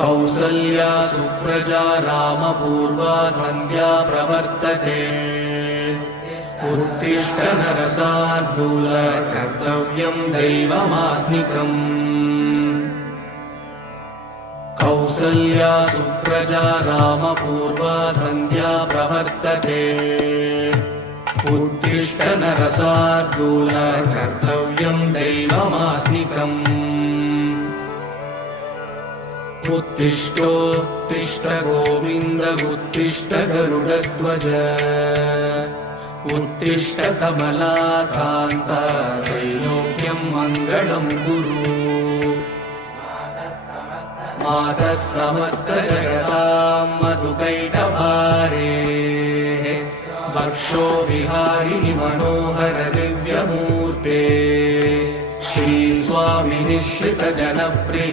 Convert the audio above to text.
कौसल्या सुप्रजा रामपूर्वा सन्ध्या प्रवर्तते उत्तिष्ठ नरशार्दूल कर्तव्यं दैवमात्मिकम् कौसल्या सुप्रजा रामपूर्वा सन्ध्या प्रवर्तते उत्तिष्ठ नरशार्दूल कर्तव्यं दैवमात्मिकम् उत्तिष्ठोत्तिष्ठ गोविन्द उत्तिष्ठ गरुडध्वज उत्तिष्ठ कमलाकान्त त्रैलोक्यं मङ्गलं कुरु मातः समस्तजगतां मधुकैटभारे वक्षो विहारिणि मनोहर दिव्यमूर्ते श्रीस्वामिनिश्रितजनप्रिय